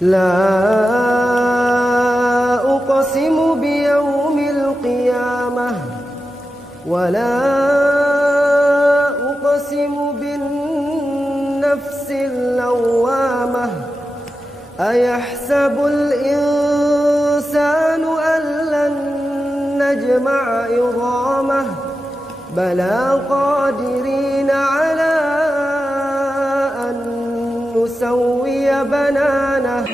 لا أقسم بيوم القيامة ولا أقسم بالنفس اللوامة أيحسب الإنسان أن لن نجمع عظامه بلى قادرين على أن نسوي بنانه.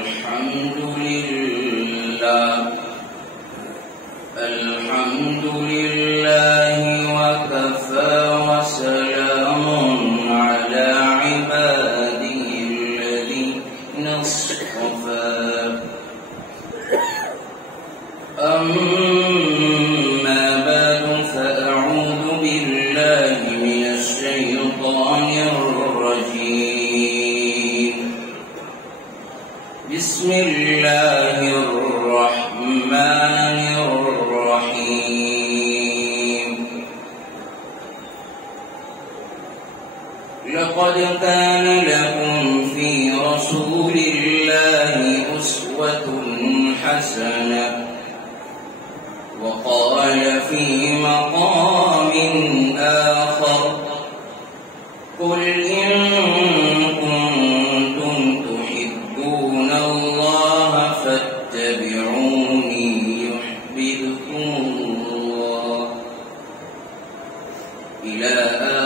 الحمد لله وكفى وسلام على عباده الذين اصطفى. أما بعد فأعوذ بالله من الشيطان الرجيم. بسم الله الرحمن الرحيم. لقد كان لكم في رسول الله أسوة حسنة. وقال في مقام آخر قل إن كنتم تحبون الله فاتبعوني يحببكم الله إلى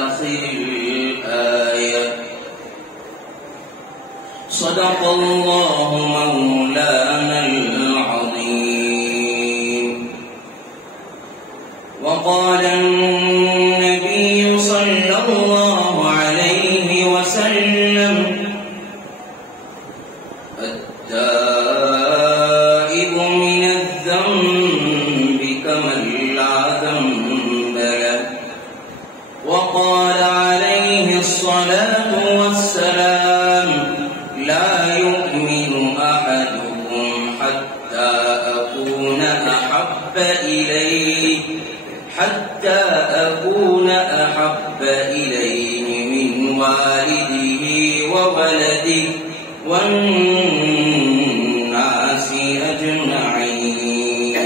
آخر الآية. صدق الله مولانا العظيم. وقال النبي صلى الله عليه وسلم التائب من الذنب كمن لا ذنب له. وقال عليه الصلاة والسلام لا يؤمن أحدكم حتى أكون أحب إليه من والده وولده والناس أجمعين.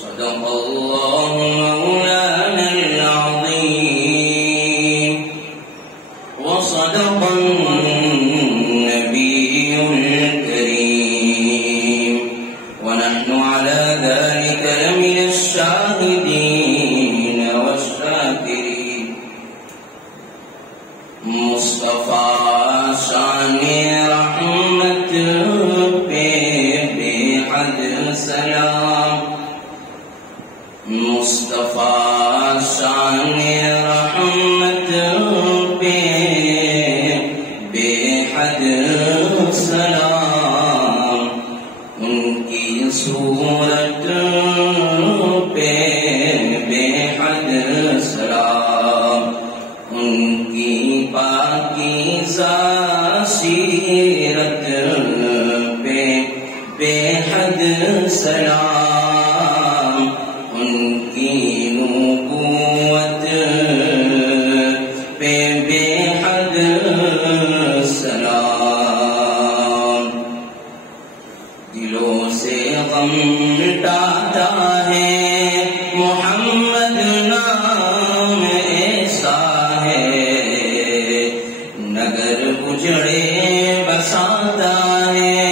صدق الله مولانا العظيم وصدق النبي الكريم ونحن على ذلك لمن الشاهدين والشاكرين. مصطفیٰ شان رحمت پہ بے حد سلام. مصطفیٰ شان رحمت پہ بے حد سلام. ان کی صورت پہ بے حد سلام. ان کی پاکیزہ سیرت پہ بے حد سلام. ان کی نبوت پہ بے حد سلام. دلوں سے غم مٹاتا ہے محمد نام ایسا ہے. نگر اجڑے بساتا ہے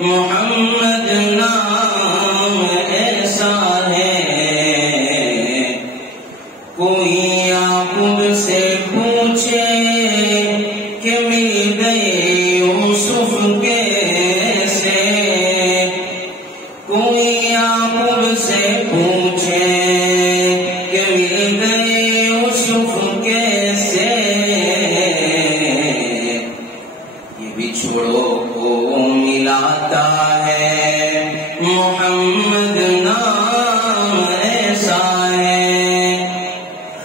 محمد نام ایسا ہے. کوئی یعقوب سے پوچھے کہ مل گئے یوسف کیسے. کوئی یعقوب سے پوچھے کہ مل گئے یوسف کیسے. یہ بچھڑوں کو ملاتا ہے محمد نام ایسا ہے.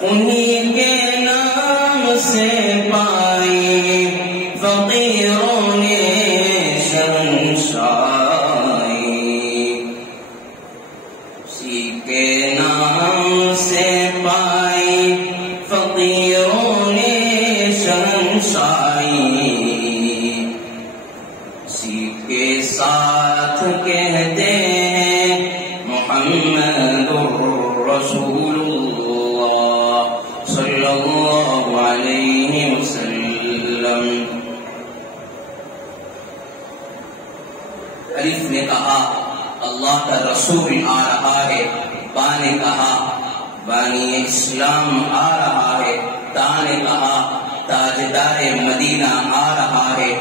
انہی کے نام سے پائی فقیروں نے شہنشاہی. اسی کے نام سے پائی فقیروں نے شہنشاہی. ساتھ کہتے ہیں محمد رسول اللہ صلی اللہ علیہ وسلم۔ الف نے کہا اللہ کا رسول آ رہا ہے، با نے کہا بانی اسلام آ رہا ہے، تا نے کہا تاجدار مدینہ آ رہا ہے،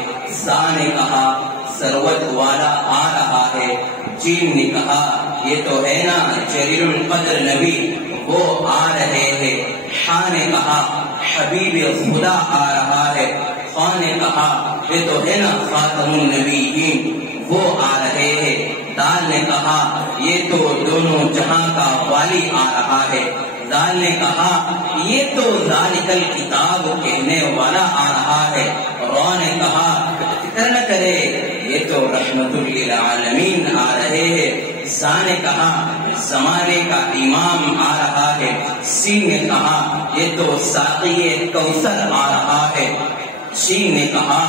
سا نے کہا ثروت والا آ رہا ہے، جیم نے کہا یہ تو ہے نا جلیل القدر نبی وہ آ رہے ہیں، حا نے کہا حبیب خدا آ رہا ہے، خا نے کہا یہ تو ہے نا خاتم النبیین وہ آ رہے ہیں، دال نے کہا یہ تو دونوں جہاں کا والی آ رہا ہے، دال نے کہا یہ تو ذالک الکتاب کہنے والا آ رہا ہے، را نے کہا فکر نہ کرے یہ تو رحمت للعالمین آ رہے ہیں، زا نے کہا زمانے کا امام آ رہا ہے، سین نے کہا یہ تو ساقی کوثر آ رہا ہے، شین نے کہا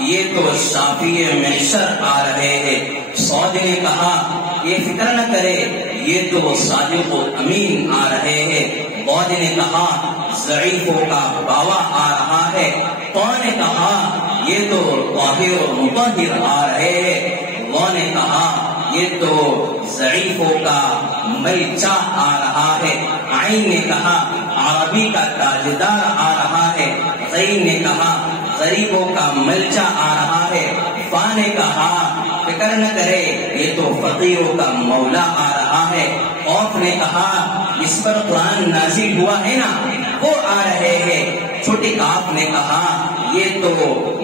یہ تو شافی محشر آ رہے ہیں، صاد نے کہا یہ فکر نہ کرے یہ تو صادق و امین آ رہے ہیں، بعد نے کہا ضعیفوں کا باوا آ رہا ہے، قا نے کہا یہ تو طاہر و مطہر آ رہے ہیں، وا نے کہا یہ تو ضعیفوں کا ملچا آ رہا ہے، عین نے کہا عربی کا تاجدار آ رہا ہے، غین نے کہا غریبوں کا ملچا آ رہا ہے، فا نے کہا فکر نہ کرے یہ تو فقیروں کا مولا آ رہا ہے، قوف نے کہا اس پر قرآن نازل ہوا ہے نا وہ آ رہے ہیں، چھوٹی کاف نے کہا یہ تو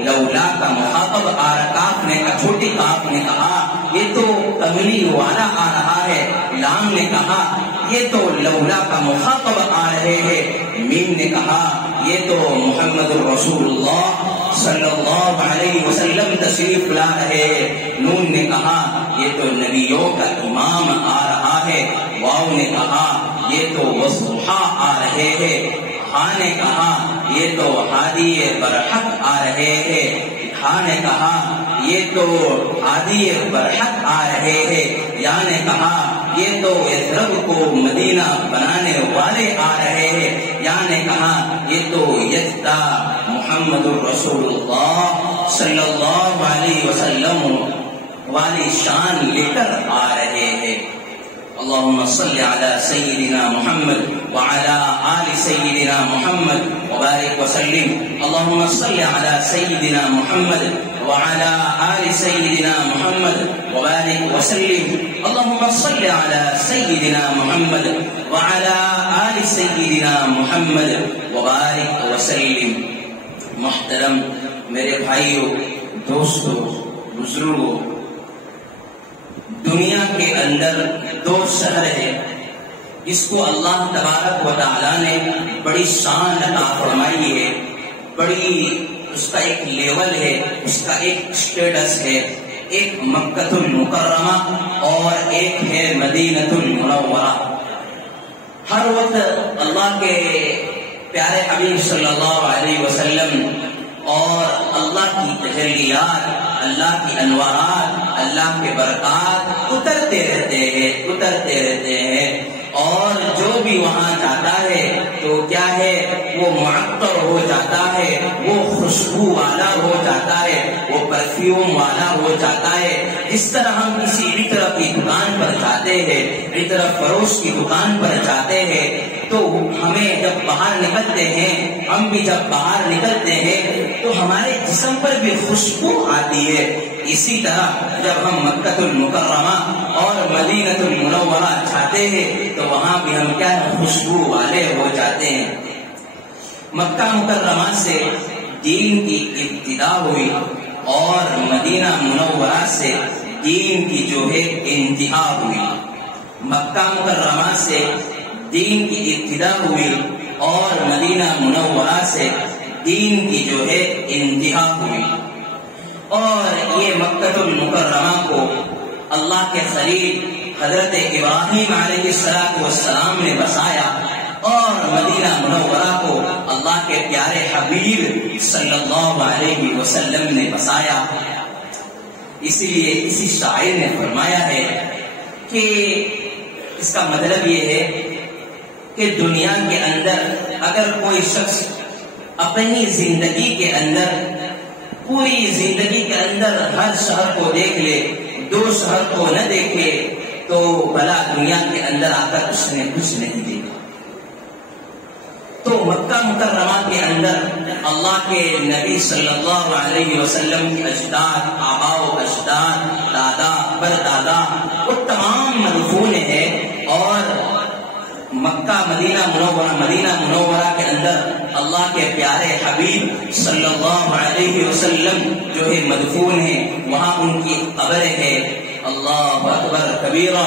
لولا کا مخاطب آ رہا، کاف نے کہا چھوٹی کاف نے کہا یہ تو کملی والا آ رہا ہے، لام نے کہا یہ تو لولا کا مخاطب آ رہے ہیں، میم نے کہا یہ تو محمد رسول اللہ صلی اللہ علیہ وسلم تشریف لا رہے ہیں، نون نے کہا یہ تو نبیوں کا امام آ رہا ہے، واو نے کہا یہ تو وضحا آ رہے ہیں، ہا نے کہا یہ تو ہادی برحق آ رہے ہیں، ہا نے کہا یہ تو ہادی برحق آ رہے ہیں، یا نے کہا یہ تو یثرب کو مدینہ بنانے والے آ رہے ہیں، یا نے کہا یہ تو یکتا محمد رسول اللہ صلی اللہ علیہ وسلم والی شان لے کر آ رہے ہیں۔ اللهم صل على سيدنا محمد وعلى آل سيدنا محمد وبارك وسلم، اللهم صل على سيدنا محمد وعلى آل سيدنا محمد وبارك وسلم، اللهم صل على سيدنا محمد وعلى آل سيدنا محمد وبارك وسلم۔ محترم میرے بھائیوں، دوستوں، بزرگوں، دنیا کے اندر دو شہر ہے جس کو اللہ تبارک و تعالیٰ نے بڑی شان عطا فرمائی ہے، بڑی اس کا ایک لیول ہے، اس کا ایک اسٹیٹس ہے، ایک مکہ المکرمہ اور ایک ہے مدینہ المنورہ۔ ہر وقت اللہ کے پیارے حبیب صلی اللہ علیہ وسلم اور اللہ کی تجلیات، اللہ کی انوارات، اللہ کے برکات اترتے رہتے ہیں، اور جو بھی وہاں جاتا ہے تو کیا ہے وہ معطر ہو جاتا ہے، وہ خوشبو والا ہو جاتا ہے، وہ پرفیوم والا ہو جاتا ہے۔ اس طرح ہم کسی عطر کی دکان پر جاتے ہیں، عطر فروش کی دکان پر جاتے ہیں، تو ہمیں جب باہر نکلتے ہیں، ہم بھی جب باہر نکلتے ہیں تو ہمارے جسم پر بھی خوشبو آتی ہے۔ اسی طرح جب ہم مکہ المکرمہ اور مدینہ المنورہ جاتے ہیں تو وہاں بھی ہم کیا خوشبو والے ہو جاتے ہیں۔ مکہ مکرمہ سے دین کی ابتدا ہوئی اور مدینہ منورہ سے دین کی جو ہے انتہا ہوئی۔ مکہ مکرمہ سے دین کی ابتدا ہوئی اور مدینہ منورہ سے دین کی جو ہے انتہا ہوئی، اور یہ مکہ المکرمہ کو اللہ کے خلیل حضرت ابراہیم علیہ السلام نے بسایا، اور مدینہ منورہ کو اللہ کے پیارے حبیب صلی اللہ علیہ وسلم نے بسایا۔ اسی لیے اسی شاعر نے فرمایا ہے کہ اس کا مطلب یہ ہے کہ دنیا کے اندر اگر کوئی شخص اپنی زندگی کے اندر پوری زندگی کے اندر ہر شہر کو دیکھ لے، دو شہر کو نہ دیکھے، تو بھلا دنیا کے اندر آ کر اس نے کچھ نہیں دیکھا۔ تو مکہ مکرمہ کے اندر اللہ کے نبی صلی اللہ علیہ وسلم کے اجداد، آبا و اجداد، دادا پردادا، وہ تمام مدفون ہیں، اور مکہ مدینہ منورہ کے اندر اللہ کے پیارے حبیب صلی اللہ علیہ وسلم جو ہے مدفون ہیں، وہاں ان کی قبر ہے۔ اللہ اکبر کبیرہ۔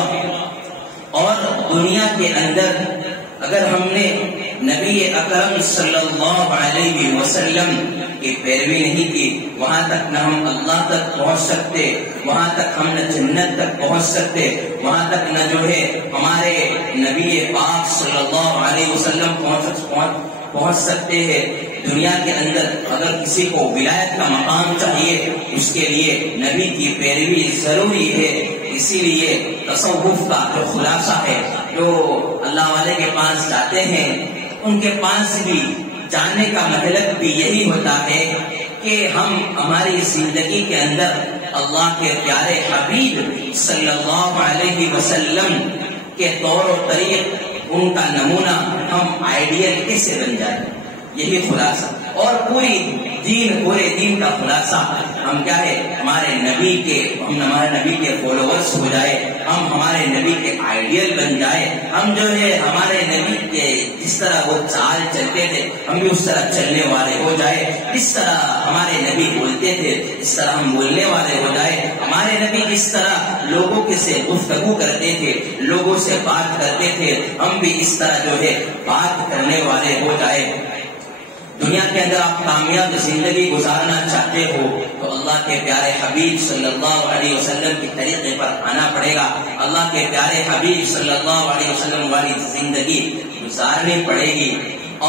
اور دنیا کے اندر اگر ہم نے نبی اکرم صلی اللہ علیہ وسلم کی پیروی نہیں کی، وہاں تک نہ ہم اللہ تک پہنچ سکتے، وہاں تک ہم نہ جنت تک پہنچ سکتے، وہاں تک نہ جو ہے ہمارے نبی پاک صلی اللہ علیہ وسلم پہنچ سکتے ہیں۔ دنیا کے اندر اگر کسی کو ولایت کا مقام چاہیے، اس کے لیے نبی کی پیروی ضروری ہے۔ اسی لیے تصوف کا جو خلاصہ ہے، جو اللہ والے کے پاس جاتے ہیں، ان کے پاس بھی جانے کا مطلب بھی یہی ہوتا ہے کہ ہم ہماری زندگی کے اندر اللہ کے پیارے حبیب صلی اللہ علیہ وسلم کے طور و طریق، ان کا نمونہ، ہم آئیڈیل کیسے بن جائیں، یہی خلاصہ۔ اور پورے دین کا خلاصہ ہم کیا ہے، ہمارے نبی کے فالوورز ہو جائے، ہم ہمارے نبی کے آئیڈیل بن جائے، ہم جو ہے ہمارے نبی کے جس طرح وہ چال چلتے تھے ہم بھی اس طرح چلنے والے ہو جائے، جس طرح ہمارے نبی بولتے تھے اس طرح ہم بولنے والے ہو جائے، ہمارے نبی جس طرح لوگوں کے سے گفتگو کرتے تھے، لوگوں سے بات کرتے تھے، ہم بھی اس طرح جو ہے بات کرنے والے ہو جائے۔ دنیا کے اندر آپ کامیاب زندگی گزارنا چاہتے ہو تو اللہ کے پیارے حبیب صلی اللہ علیہ وسلم کے طریقے پر آنا پڑے گا، اللہ کے پیارے حبیب صلی اللہ علیہ وسلم والی زندگی گزارنی پڑے گی۔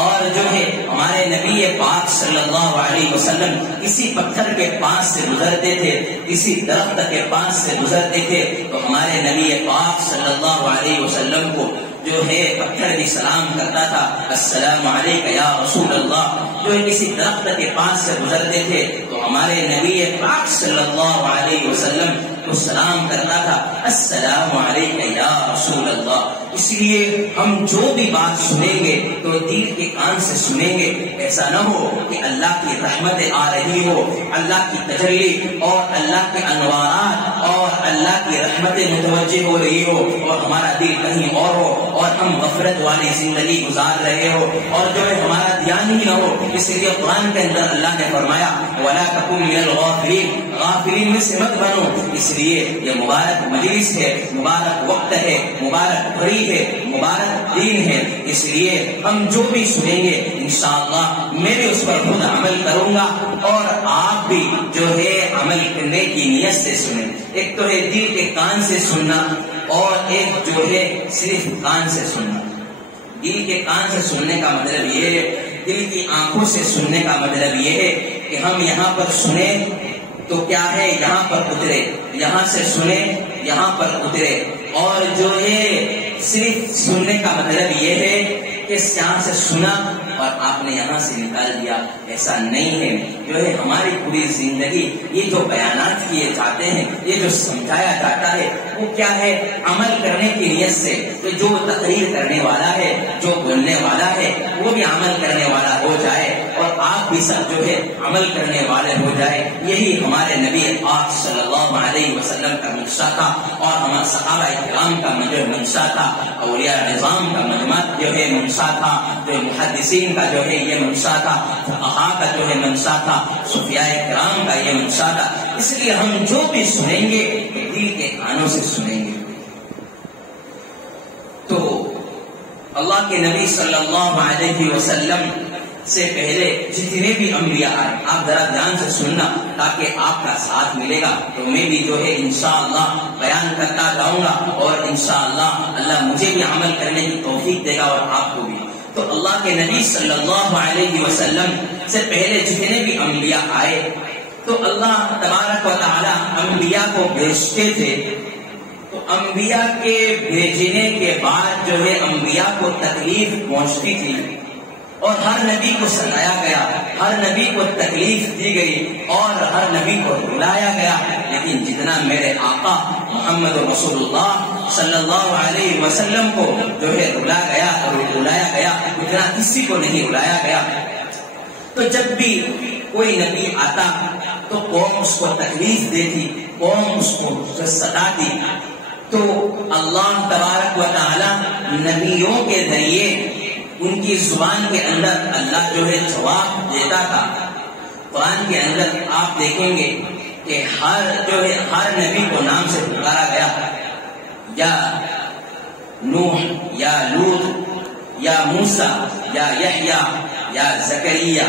اور جو ہے ہمارے نبی پاک صلی اللہ علیہ وسلم کسی پتھر کے پاس سے گزرتے تھے، کسی درخت کے پاس سے گزرتے تھے، تو ہمارے نبی پاک صلی اللہ علیہ وسلم کو جو ہے پتھر بھی سلام کرتا تھا، السلام علیک یا رسول اللہ۔ جو کسی درخت کے پاس سے گزرتے تھے تو ہمارے نبی پاک صلی اللہ علیہ وسلم کو سلام کرتا تھا، السلام علیک یا رسول اللہ۔ اس لیے ہم جو بھی بات سنیں گے تو دل کے کان سے سنیں گے، ایسا نہ ہو کہ اللہ کی رحمتیں آ رہی ہو، اللہ کی تجلی اور اللہ کے انوارات اور اللہ کی رحمتیں متوجہ ہو رہی ہو، اور ہمارا دل کہیں اور ہو، اور ہم غفلت والی زندگی گزار رہے ہو، اور جو ہے ہمارا دھیان ہی نہ ہو۔ اس لیے قرآن کے اندر اللہ نے فرمایا وَلَا تَكُن مِنَ الْغَافِلِينَ، غافلین میں سے مت بنو۔ اس لیے یہ مبارک مجلس ہے، مبارک وقت ہے، مبارک گھڑی ہے، مبارک دین ہے۔ اس لیے ہم جو بھی سنیں گے انشاءاللہ میں بھی اس پر خود عمل کروں گا، اور آپ بھی جو ہے عمل کرنے کی نیت سے سنیں۔ ایک تو ہے دل کے کان سے سننا، اور ایک جو ہے صرف کان سے سننا۔ دل کے کان سے سننے کا مطلب یہ ہے، دل کی آنکھوں سے سننے کا مطلب یہ ہے کہ ہم یہاں پر سنیں تو کیا ہے یہاں پر اترے، یہاں سے سنیں یہاں پر اترے۔ اور جو ہے صرف سننے کا مطلب یہ ہے کہ یہاں سے سنا اور آپ نے یہاں سے نکال دیا، ایسا نہیں ہے۔ جو ہے ہماری پوری زندگی یہ جو بیانات کیے جاتے ہیں، یہ جو سمجھایا جاتا ہے، وہ کیا ہے، عمل کرنے کی نیت سے۔ کہ جو تقریر کرنے والا ہے، جو بولنے والا ہے، وہ بھی عمل کرنے والا ہو جائے، اور آپ بھی سب جو ہے عمل کرنے والے ہو جائے۔ یہی ہمارے نبی پاک صلی اللہ علیہ وسلم کا منشا تھا، اور ہمارے صحابہ کرام کا جو منشا تھا، اولیاء نظام کا مجمع جو ہے منشا تھا، جو محدثین کا جو ہے یہ منشا تھا، فقہاء کا جو ہے منشا تھا، صوفیاء کرام کا یہ منشا تھا۔ اس لیے ہم جو بھی سنیں گے دل کے کانوں سے سنیں گے۔ تو اللہ کے نبی صلی اللہ علیہ وسلم سے پہلے جتنے بھی انبیاء آئے، آپ ذرا دھیان سے سننا تاکہ آپ کا ساتھ ملے گا، تو میں بھی جو ہے انشاءاللہ بیان کرتا جاؤں گا، اور انشاءاللہ اللہ مجھے بھی عمل کرنے کی توفیق دے گا اور آپ کو بھی۔ تو اللہ کے نبی صلی اللہ علیہ وسلم سے پہلے جتنے بھی انبیاء آئے تو اللہ تبارک و تعالی انبیاء کو بھیجتے تھے تو انبیاء کے بھیجنے کے بعد جو ہے انبیاء کو تکلیف پہنچتی تھی اور ہر نبی کو ستایا گیا، ہر نبی کو تکلیف دی گئی اور ہر نبی کو رلایا گیا، لیکن جتنا میرے آقا محمد رسول اللہ صلی اللہ علیہ وسلم کو جو ہے رلایا گیا اتنا کسی کو نہیں رلایا گیا۔ تو جب بھی کوئی نبی آتا تو قوم اس کو تکلیف دیتی، قوم اس کو ستاتی، تو اللہ تبارک و تعالی نبیوں کے ذریعے ان کی زبان کے اندر اللہ جو ہے جواب دیتا تھا۔ قرآن کے اندر آپ دیکھیں گے کہ ہر نبی کو نام سے پکارا گیا، یا نوح یا لوط یا موسیٰ یا یحییٰ یا زکریا،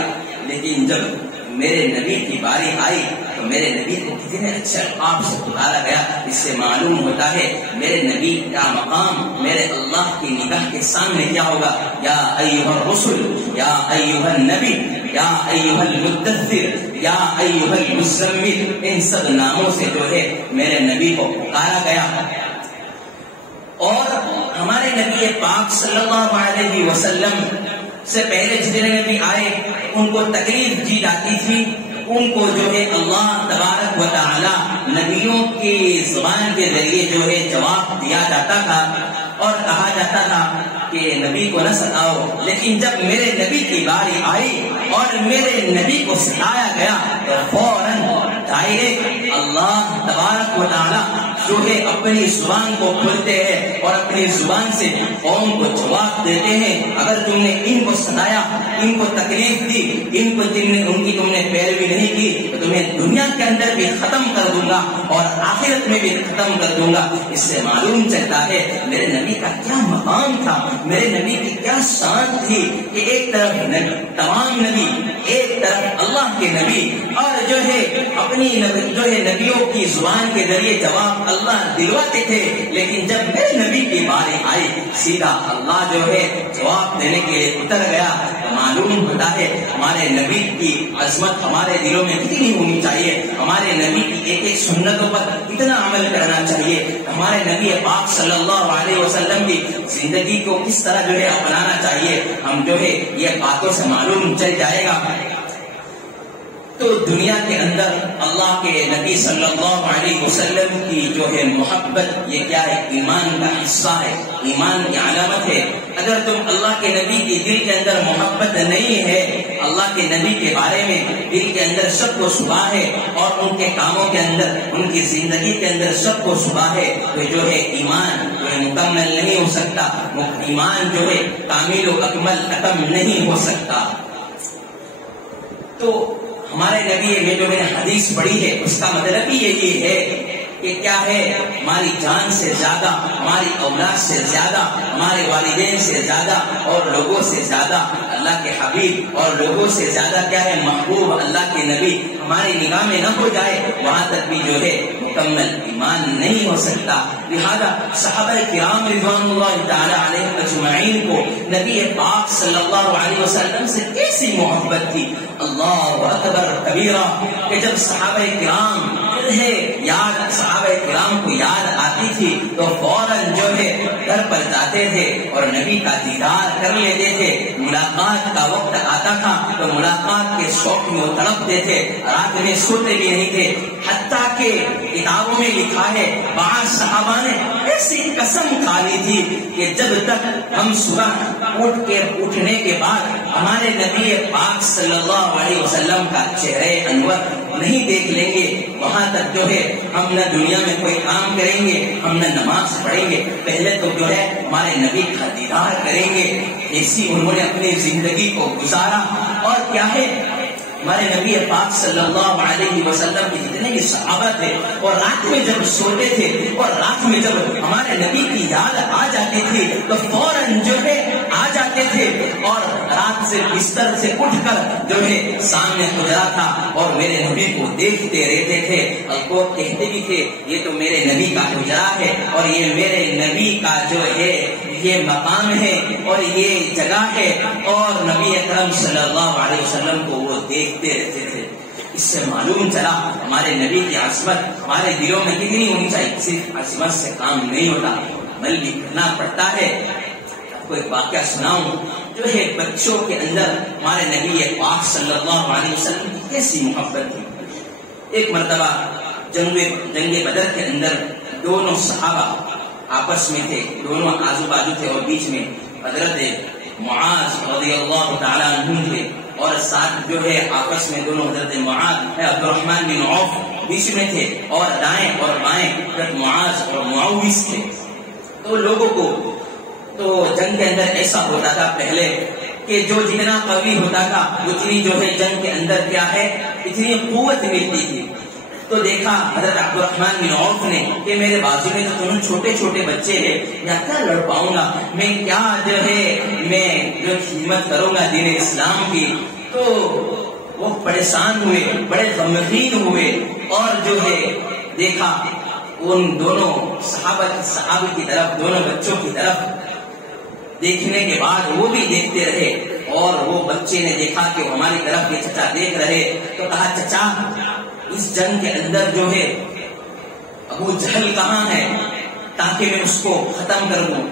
لیکن جب میرے نبی کی باری آئی تو میرے نبی کو کتنے اچھے آپ سے پکارا گیا۔ اس سے معلوم ہوتا ہے میرے نبی کا مقام میرے اللہ کی نگاہ کے سامنے کیا ہوگا۔ یا ایھا الرسل، یا ایھا النبی، یا ایھا المدثر، یا ایھا المزمل، ان سب ناموں سے جو ہے میرے نبی کو پکارا گیا۔ اور ہمارے نبی پاک صلی اللہ علیہ وسلم سے پہلے جتنے نبی آئے ان کو تکلیف دی جاتی تھی، ان کو جو ہے اللہ تبارک و تعالی نبیوں کی زبان کے ذریعے جو ہے جواب دیا جاتا تھا اور کہا جاتا تھا کہ نبی کو نہ ستاؤ، لیکن جب میرے نبی کی باری آئی اور میرے نبی کو ستایا گیا تو فوراً ڈائریکٹ اللہ تبارک و تعالی جو ہے اپنی زبان کو کھولتے ہیں اور اپنی زبان سے قوم کو جواب دیتے ہیں۔ اگر تم نے ان کو ستایا، ان کو تکلیف دی، ان کی تم نے پیروی نہیں کی تو تمہیں دنیا کے اندر بھی ختم کر دوں گا اور آخرت میں بھی ختم کر دوں گا۔ اس سے معلوم چلتا ہے میرے نبی کا کیا مقام تھا، میرے نبی کی کیا شان تھی کہ ایک طرف تمام نبی، ایک طرف اللہ کے نبی، اور جو ہے اپنی جو ہے نبیوں کی زبان کے ذریعے جواب اللہ دلواتے تھے، لیکن جب میرے نبی کی باری آئی سیدھا اللہ جو ہے جواب دینے کے لیے اتر گیا۔ تو معلوم ہوتا ہے ہمارے نبی کی عظمت ہمارے دلوں میں کتنی ہونی چاہیے، ہمارے نبی کی ایک ایک سنتوں پر کتنا عمل کرنا چاہیے، ہمارے نبی پاک صلی اللہ علیہ وسلم کی زندگی کو کس طرح جو ہے اپنانا چاہیے، ہم جو ہے یہ باتوں سے معلوم چل جائے گا۔ تو دنیا کے اندر اللہ کے نبی صلی اللہ علیہ وسلم کی جو ہے محبت، یہ کیا ہے؟ ایمان کا حصہ ہے، ایمان کی علامت ہے۔ اگر تم اللہ کے نبی کی دل کے اندر محبت نہیں ہے، اللہ کے نبی کے بارے میں دل کے اندر شک و شبہ ہے اور ان کے کاموں کے اندر، ان کی زندگی کے اندر شک و شبہ ہے، تو جو ہے ایمان جو ہے مکمل نہیں ہو سکتا، ایمان جو ہے کامل و اکمل ختم نہیں ہو سکتا۔ تو ہمارے نبی میں جو میں نے حدیث پڑھی ہے اس کا مطلب ہی یہی ہے کہ کیا ہے، ہماری جان سے زیادہ، ہماری اولاد سے زیادہ، ہمارے والدین سے زیادہ اور لوگوں سے زیادہ اللہ کے حبیب، اور لوگوں سے زیادہ کیا ہے محبوب اللہ کے نبی ہماری نگاہ میں نہ ہو جائے، وہاں تک بھی جو ہے مکمل ایمان نہیں ہو سکتا۔ لہذا صحابہ کرام رضوان اللہ تعالی علیہم اجمعین کو نبی پاک صلی اللہ علیہ وسلم سے کیسی محبت تھی، اللہ اکبر کبیرہ، کہ جب صحابہ کرام صحابہ کرام کو یاد آتی تھی تو فوراً جو ہے گھر پر جاتے تھے اور نبی کا دیدار کر لیتے تھے، ملاقات کا وقت آتا تھا تو ملاقات کے شوق میں تڑپتے تھے، رات میں سوتے بھی نہیں تھے، حتیٰ کہ کتابوں میں لکھا ہے بعض صحابہ نے ایسی قسم کھا لی تھی کہ جب تک ہم صبح اٹھنے کے بعد ہمارے نبی پاک صلی اللہ علیہ وسلم کا چہرے انور نہیں دیکھ لیں گے، وہاں تک جو ہے ہم نہ دنیا میں کوئی کام کریں گے، ہم نہ نماز پڑھیں گے، پہلے تو جو ہے ہمارے نبی کا دیدار کریں گے۔ ایسی انہوں نے اپنی زندگی کو گزارا۔ اور کیا ہے، ہمارے نبی پاک صلی اللہ علیہ وسلم کے جتنے بھی صحابہ تھے اور رات میں جب سوتے تھے اور رات میں جب ہمارے نبی کی یاد آ جاتی تھی تو فوراً جو ہے آ جاتے تھے اور رات سے بستر سے اٹھ کر جو ہے سامنے گزرا تھا اور میرے نبی کو دیکھتے رہتے تھے، اور وہ کہتے بھی تھے یہ تو میرے نبی کا گزرا ہے اور یہ میرے نبی کا جو ہے یہ مقام ہے اور یہ جگہ ہے، اور نبی اکرم صلی اللہ علیہ وسلم کو وہ دیکھتے رہتے تھے۔ اس سے معلوم چلا ہمارے نبی کی عظمت ہمارے دلوں میں کتنی ہونی چاہیے. صرف عظمت سے کام نہیں ہوتا بلکہ کرنا پڑتا ہے. آپ کو ایک واقعہ سناؤں جو ہے بچوں کے اندر ہمارے نبی پاک صلی اللہ علیہ وسلم کی کیسی محبت تھی. ایک مرتبہ جنگ بدر کے اندر دونوں صحابہ آپس میں تھے, دونوں آزو بازو تھے اور بیچ میں حضرت معاذ رضی اللہ تعالیٰ عنہ تھے اور ساتھ جو ہے آپس میں دونوں حضرت معاذ عبد الرحمن بن عوف بیچ میں تھے اور دائیں اور بائیں حضرت معاذ اور معاویہ تھے. تو لوگوں کو تو جنگ کے اندر ایسا ہوتا تھا پہلے کہ جو جتنا قوی ہوتا تھا اتنی جو ہے جنگ کے اندر کیا ہے اتنی قوت ملتی تھی. تو دیکھا حضرت عبد الرحمن بن عوف نے کہ میرے بازو میں تو دونوں چھوٹے چھوٹے بچے ہیں, یا کیا لڑ پاؤں گا میں, کیا جو ہے میں جو خدمت کروں گا دین اسلام کی. تو وہ پریشان ہوئے, بڑے غمگین ہوئے اور جو ہے دیکھا ان دونوں صحابہ کی طرف, دونوں بچوں کی طرف دیکھنے کے بعد وہ بھی دیکھتے رہے اور وہ بچے نے دیکھا کہ ہماری طرف یہ چچا دیکھ رہے تو کہا چچا اس جنگ کے اندر جو ہے ابو جہل کہاں ہے تاکہ میں اس کو ختم کر دوں.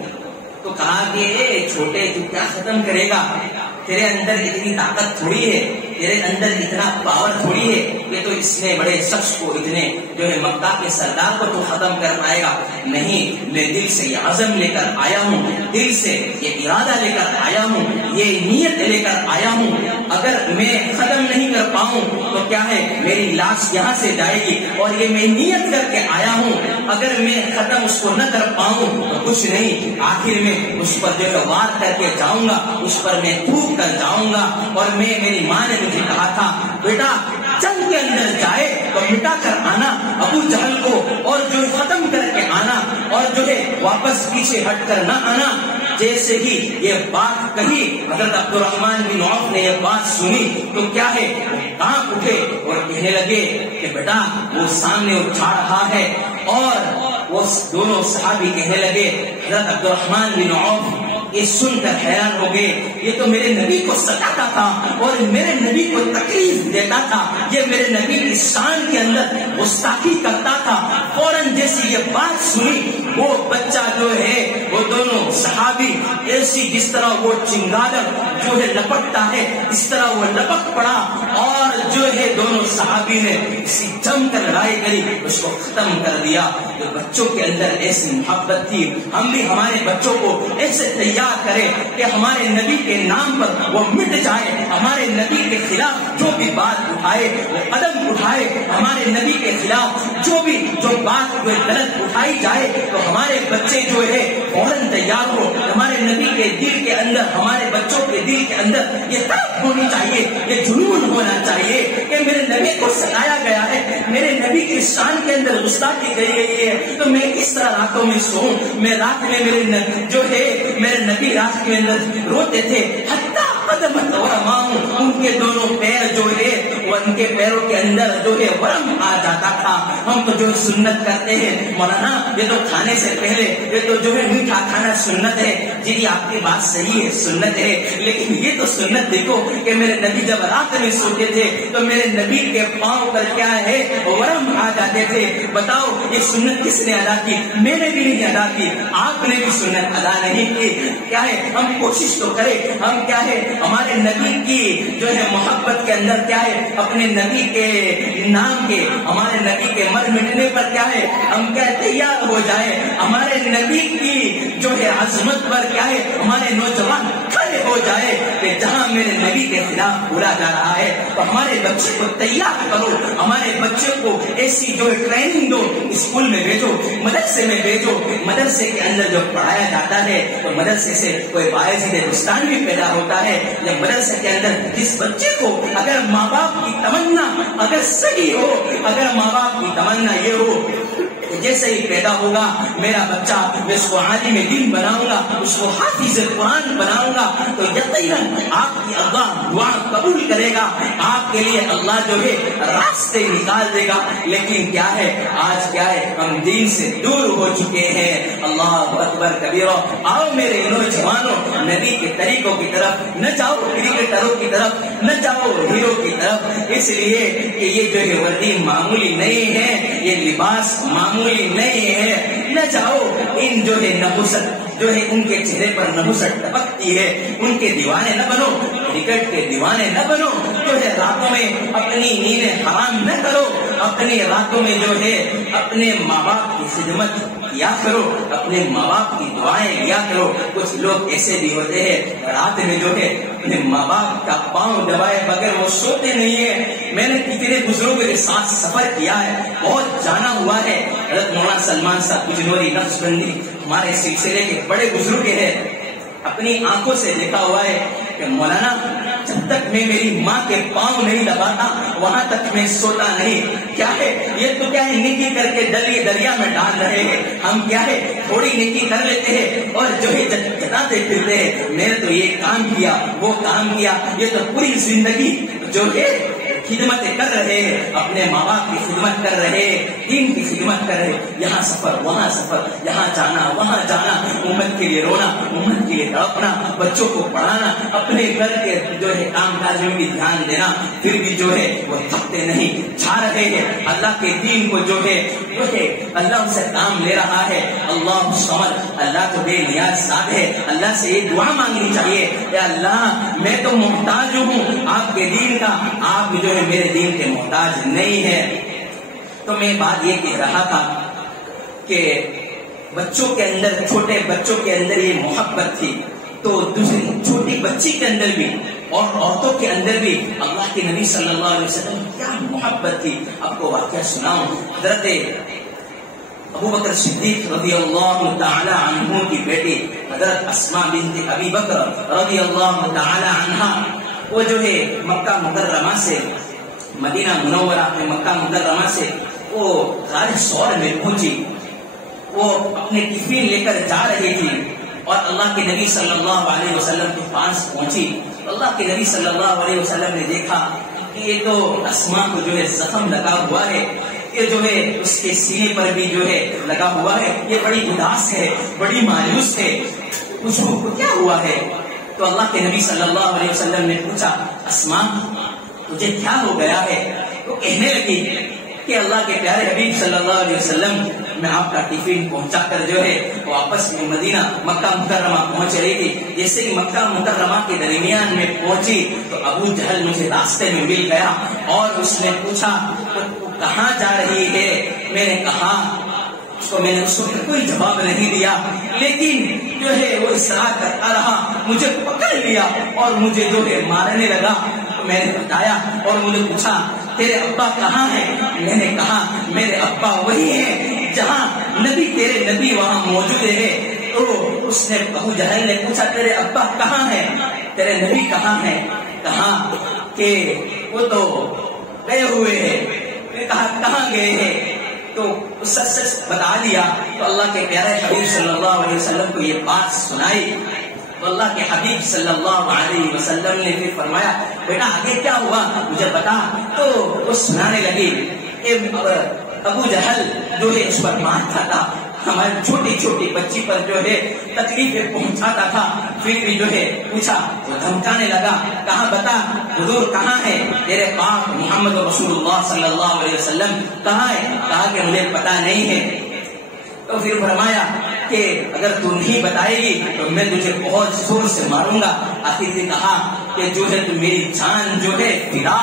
تو کہا کہ اے چھوٹے تو کیا ختم کرے گا, تیرے اندر اتنی طاقت تھوڑی ہے, تیرے اندر اتنا پاور تھوڑی ہے کہ تو اس نے بڑے شخص کو اتنے جو ہے مکہ کے سردار کو تو ختم کر پائے گا. نہیں, میں دل سے یہ عزم لے کر آیا ہوں, دل سے یہ ارادہ لے کر آیا ہوں, یہ نیت لے کر آیا ہوں. اگر میں ختم نہیں کر پاؤں تو کیا ہے میری لاش یہاں سے جائے گی, اور یہ میں نیت کر کے آیا ہوں اگر میں ختم اس کو نہ کر پاؤں تو کچھ نہیں, آخر میں اس پر جو ہے وار کر کے جاؤں گا, اس پر میں تھوک کر جاؤں گا. اور میری ماں نے مجھے کہا تھا بیٹا جنگ کے اندر جائے تو مٹا کر آنا ابو جہل کو, اور جو ختم کر کے آنا, اور جو ہے واپس پیچھے ہٹ کر نہ آنا. جیسے ہی یہ بات کہی حضرت عبد الرحمن بن عوف نے یہ بات سنی تو کیا ہے کانپ اٹھے اور کہنے لگے کہ بیٹا وہ سامنے اٹھا رہا ہے. اور وہ دونوں صحابی کہنے لگے حضرت عبد الرحمن بن عوف یہ سن کر حیران ہو گئے, یہ تو میرے نبی کو ستاتا تھا اور میرے نبی کو تکلیف دیتا تھا, یہ میرے نبی کی شان کے اندر گستاخی کرتا تھا. فوراً جیسی یہ بات سنی وہ بچہ جو ہے وہ دونوں صحابی ایسی جس طرح وہ چنگادر جو ہے لپٹتا ہے اس طرح وہ لپٹ پڑا, اور جو ہے دونوں صحابی نے اسی جم کر لڑائی کری, اس کو ختم کر دیا. جو بچوں کے اندر ایسی محبت تھی, ہم بھی ہمارے بچوں کو ایسے تیار کرے کہ ہمارے نبی کے نام پر وہ مٹ جائے, ہمارے نبی کے خلاف جو بھی بات اٹھائے وہ قدم اٹھائے, ہمارے نبی کے خلاف جو بات کوئی غلط اٹھائی جائے تو ہمارے بچے جو ہے فوراً تیار ہو. ہمارے نبی کے دل کے اندر, ہمارے بچوں کے دل کے اندر یہ طرف ہونی چاہیے, یہ جنون ہونا چاہیے کہ میرے نبی کو ستایا گیا ہے, میرے نبی کی شان کے اندر گستاخی کی گئی ہے, تو میں کس طرح راتوں میں سوؤں. میں رات میں میرے نبی رات کے اندر روتے تھے, حتیٰ قدم ان کے دونوں پیر جو ہے وہ ان کے پیروں کے اندر جو ہے ورم آ جاتا تھا. ہم تو جو سنت کرتے ہیں مولانا, یہ تو کھانے سے پہلے یہ تو جو ہے میٹھا کھانا سنت ہے. جی آپ کی بات صحیح ہے, سنت ہے, لیکن یہ تو سنت دیکھو کہ میرے نبی جب رات میں سوتے تھے تو میرے نبی کے پاؤں پر کیا ہے ورم آ جاتے تھے. بتاؤ یہ سنت کس نے ادا کی؟ میں نے بھی نہیں ادا کی, آپ نے بھی سنت ادا نہیں کی. کیا ہے ہم کوشش تو کریں, ہم کیا ہے ہمارے نبی کی جو ہے محبت کے اندر کیا ہے اپنے نبی کے نام کے, ہمارے نبی کے مر مٹنے پر کیا ہے ہم کیا تیار ہو جائے, ہمارے نبی کی جو ہے عظمت پر کیا ہے ہمارے نوجوان کھڑے ہو جائے کہ جہاں میرے نبی کے خلاف بولا جا رہا ہے تو ہمارے بچے کو تیار کرو, ہمارے بچے کو ایسی جو ٹریننگ دو, اسکول میں بھیجو, مدرسے میں بھیجو. مدرسے کے اندر جو پڑھایا جاتا ہے تو مدرسے سے کوئی باعث ہندوستان بھی پیدا ہوتا ہے. جب مدرسے کے اندر جس بچے کو اگر ماں باپ کی تمنا اگر صحیح ہو, اگر ماں باپ کی تمنا یہ ہو جیسے ہی پیدا ہوگا میرا بچہ میں اس کو عالم دین بناؤں گا, اس کو حافظ قرآن بناؤں گا, تو یقیناً آپ کی اللہ دعا قبول کرے گا, آپ کے لیے اللہ جو ہے راستے نکال دے گا. لیکن کیا ہے آج کیا ہے, ہم دین سے دور ہو چکے ہیں. اللہ اکبر کبیرہ. آؤ میرے نوجوانوں, نبی کے طریقوں کی طرف نہ جاؤ, کرکٹروں کی طرف نہ جاؤ, ہیرو کی طرف. اس لیے کہ یہ جو ہے وردی معمولی نہیں ہے, یہ لباس معمولی نہیں ہے. نہ جاؤ ان جو ہے نحوست جو ہے ان کے چہرے پر نحوست ٹپکتی ہے, ان کے دیوانے نہ بنو, کرکٹ کے دیوانے نہ بنو. جو ہے راتوں میں اپنی نیندیں حرام نہ کرو, اپنی راتوں میں جو ہے اپنے ماں باپ کی خدمت کیا کرو, اپنے ماں باپ کی دعائیں لیا کرو. کچھ لوگ ایسے بھی ہوتے ہیں رات میں جو ہے اپنے ماں باپ کا پاؤں دبائے بغیر وہ سوتے نہیں ہیں. میں نے کتنے بزرگوں کے ساتھ سفر کیا ہے, بہت جانا ہوا ہے. حضرت مولانا سلمان صاحب بجنوری نقشبندی ہمارے سلسلے کے بڑے بزرگ ہیں, اپنی آنکھوں سے دیکھا ہوا ہے کہ مولانا جب تک میں میری ماں کے پاؤں نہیں دباتا وہاں تک میں سوتا نہیں. کیا ہے یہ تو کیا ہے نیکی کر کے دریا میں ڈال رہے ہیں. ہم کیا ہے تھوڑی نیکی کر لیتے ہیں اور جو ہے جتاتے پھرتے ہیں میں نے تو یہ کام کیا وہ کام کیا. یہ تو پوری زندگی جو ہے خدمتیں کر رہے ہیں, اپنے ماں باپ کی خدمت کر رہے ہیں, دین کی خدمت کر رہے ہیں. یہاں سفر وہاں سفر, یہاں جانا وہاں جانا, امت کے لیے رونا, امت کے لیے تڑپنا, بچوں کو پڑھانا, اپنے گھر کے جو ہے کام کاج میں بھی دھیان دینا. پھر بھی جو ہے وہ تھکتے نہیں, چھا رہے ہیں اللہ کے دین کو. جو ہے اللہ ان سے کام لے رہا ہے. اللہ سمجھ, اللہ تو بے نیاز ذات ہے. اللہ سے یہ دعا مانگنی چاہیے کہ اللہ میں تو محتاج ہوں آپ کے دین کا, آپ جو ہے میرے دین کے محتاج نہیں ہے. تو میں بات یہ کہہ رہا تھا کہ بچوں کے اندر, چھوٹے بچوں کے اندر یہ محبت تھی, تو دوسری چھوٹی بچی کے اندر بھی اور عورتوں کے اندر بھی اللہ کے نبی صلی اللہ علیہ وسلم کیا محبت تھی. آپ کو واقعہ سناؤں. حضرت ابو بکر صدیق رضی اللہ تعالی عنہ کی بیٹی حضرت اسماء بنت ابی بکر رضی اللہ تعالی عنہ, وہ جو ہے مکہ مکرمہ سے مدینہ منورہ میں مکہ مکرمہ سے وہ غار ثور میں پہنچی. وہ اپنے ٹفن لے کر جا رہی تھی اور اللہ کے نبی صلی اللہ علیہ وسلم کے پاس پہنچی. اللہ کے نبی صلی اللہ علیہ وسلم نے دیکھا کہ یہ تو اسماء کو جو ہے زخم لگا ہوا ہے, یہ جو ہے اس کے سینے پر بھی جو ہے لگا ہوا ہے, یہ بڑی اداس ہے, بڑی مایوس ہے, اس کو کیا ہوا ہے. تو اللہ کے نبی صلی اللہ علیہ وسلم نے پوچھا اسماء تجھے کیا ہو گیا ہے. تو کہنے لگی کہ اللہ کے پیارے حبیب صلی اللہ علیہ وسلم میں آپ کا ٹفن پہنچا کر جو ہے واپس میں مدینہ مکہ مکرمہ پہنچ رہی تھی. جیسے ہی مکہ مکرمہ کے درمیان میں پہنچی تو ابو جہل مجھے راستے میں مل گیا اور اس نے پوچھا کہاں جا رہی ہے. میں نے کہا میں نے اس کو کوئی جواب نہیں دیا, لیکن جو ہے وہ اصرار کرتا رہا, مجھے پکڑ لیا اور مجھے جو ہے مارنے لگا. میں نے بتایا اور مجھے پوچھا تیرے ابا کہاں ہیں. میں نے کہا میرے ابا وہی ہیں جہاں نبی تیرے نبی وہاں موجود ہے. تو اس نے ابو جہل نے پوچھا تیرے ابا کہاں ہیں, تیرے نبی کہاں ہیں. کہا کہ وہ تو گئے ہوئے ہیں. میں کہا کہاں گئے ہیں, تو سچ سچ بتا دیا. تو اللہ کے پیارے حبیب صلی اللہ علیہ وسلم کو یہ بات سنائی. تو اللہ کے حبیب صلی اللہ علیہ وسلم نے پھر فرمایا بیٹا آگے کیا ہوا مجھے بتا. تو وہ سنانے لگی کہ ابو جہل جو ہے اس پر مارتا تھا, ہماری چھوٹی چھوٹی بچی پر جو ہے تکلیفیں پہنچاتا تھا. پھر بھی جو ہے پوچھا تو دھمکانے لگا. کہا بتا حضور کہاں ہے تیرے پاک محمد رسول اللہ صلی اللہ علیہ وسلم کہاں ہے. کہا کہ مجھے پتا نہیں ہے. تو پھر فرمایا کہ اگر تو نہیں بتائے گی تو میں تجھے بہت زور سے ماروں گا. آخر نے کہا کہ جو ہے تو میری جان جو ہے فدا,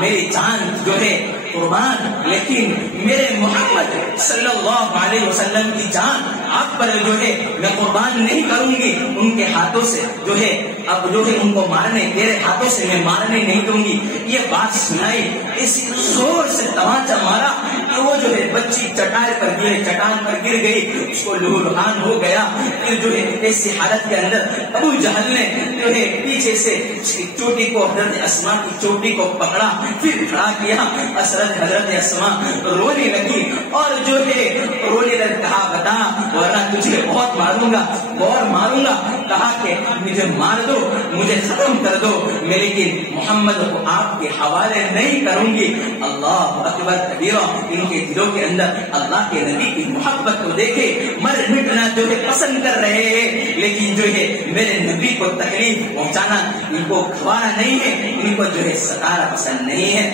میری جان جو ہے قربان, لیکن میرے محمد صلی اللہ علیہ وسلم کی جان آپ پر جو ہے میں قربان نہیں کروں گی. ان کے ہاتھوں سے جو ہے اب جو ہے ان کو مارنے, تیرے ہاتھوں سے میں مارنے نہیں دوں گی. یہ بات سنائی, اس زور سے تماچا مارا کہ وہ جو ہے بچی چٹان پر گر گئی, اس کو لہو لہان ہو گیا. پھر جو ہے ایسی حالت کے اندر ابو جہل نے جو ہے پیچھے سے اس کی چوٹی کو, حضرت اسماء کی چوٹی کو پکڑا, پھر کھڑا کیا. حضرت اسماء رونے لگی اور جو ہے ورنہ تجھے بہت ماروں گا. کہا کہ مجھے مار دو, مجھے ختم کر دو, میں لیکن محمد کو آپ کے حوالے نہیں کروں گی. اللہ اکبر کبیرہ. ان کے دلوں کے اندر اللہ کے نبی کی محبت کو دیکھے مر مٹنا جو ہے پسند کر رہے ہیں, لیکن جو ہے میرے نبی کو تکلیف پہنچانا ان کو کھوانا نہیں ہے, ان کو جو ہے ستانا پسند نہیں ہے.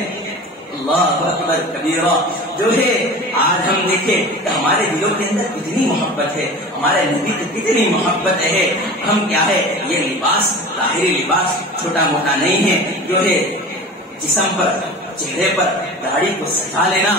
اللہ اکبر کبیرہ. جو ہے آج ہم دیکھیں کہ ہمارے دلوں کے اندر کتنی محبت ہے, ہمارے نبی کی کتنی محبت ہے. ہم کیا ہے, یہ لباس ظاہری لباس چھوٹا موٹا نہیں ہے. جو ہے جسم پر, چہرے پر داڑھی کو سجا لینا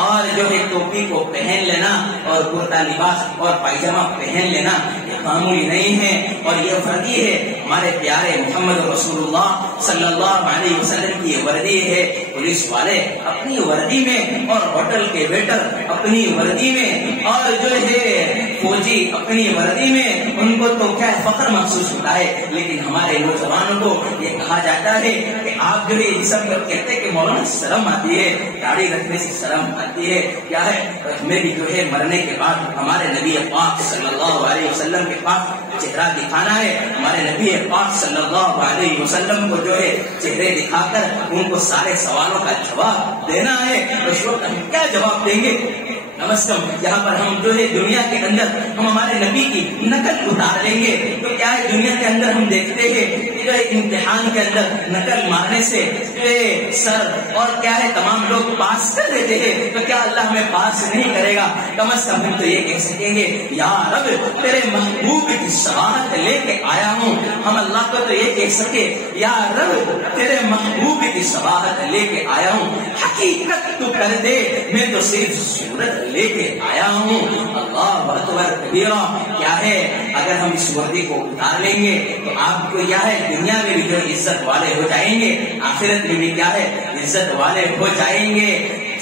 اور جو ہے ٹوپی کو پہن لینا اور کرتا لباس اور پائجامہ پہن لینا یہ معمولی نہیں ہے, اور یہ وردی ہے ہمارے پیارے محمد رسول اللہ صلی اللہ علیہ وسلم کی وردی ہے. پولیس والے اپنی وردی میں, اور ہوٹل کے ویٹر اپنی وردی میں, اور جو ہے فوجی اپنی وردی میں, ان کو تو کیا فخر محسوس ہوتا ہے. لیکن ہمارے نوجوانوں کو یہ کہا جاتا ہے کہ آپ جو ہے یہ سب کہتے ہیں کہ مولانا شرم آتی ہے, داڑھی رکھنے سے شرم آتی ہے. کیا ہے, ہمیں بھی جو ہے مرنے کے بعد ہمارے نبی پاک صلی اللہ علیہ وسلم کے پاس چہرہ دکھانا ہے. ہمارے نبی پاک صلی اللہ علیہ وسلم کو جو ہے چہرے دکھا کر ان کو سارے سوالوں کا جواب دینا ہے. اس وقت ہم کیا جواب دیں گے؟ کم از کم یہاں پر ہم جو ہے دنیا کے اندر ہم ہمارے نبی کی نقل اتار لیں گے. تو کیا ہے, دنیا کے اندر ہم دیکھتے ہیں کہ امتحان کے اندر نقل مارنے سے سر اور کیا ہے تمام لوگ پاس کر دیتے ہیں. تو کیا اللہ ہمیں پاس نہیں کرے گا؟ کم از کم ہم تو یہ کہہ سکیں گے یا رب تیرے محبوب کی شفاعت لے کے آیا ہوں. ہم اللہ کو تو یہ کہہ سکے یا رب تیرے محبوب کی شفاعت لے کے آیا ہوں, حقیقت تو کر دے, میں تو صرف صورت لے کے آیا ہوں. اللہ اکبر کبیرہ. کیا ہے, اگر ہم اس وردی کو اتار لیں گے تو آپ کو کیا ہے دنیا میں بھی جو عزت والے ہو جائیں گے, آخرت میں بھی کیا ہے عزت والے ہو جائیں گے.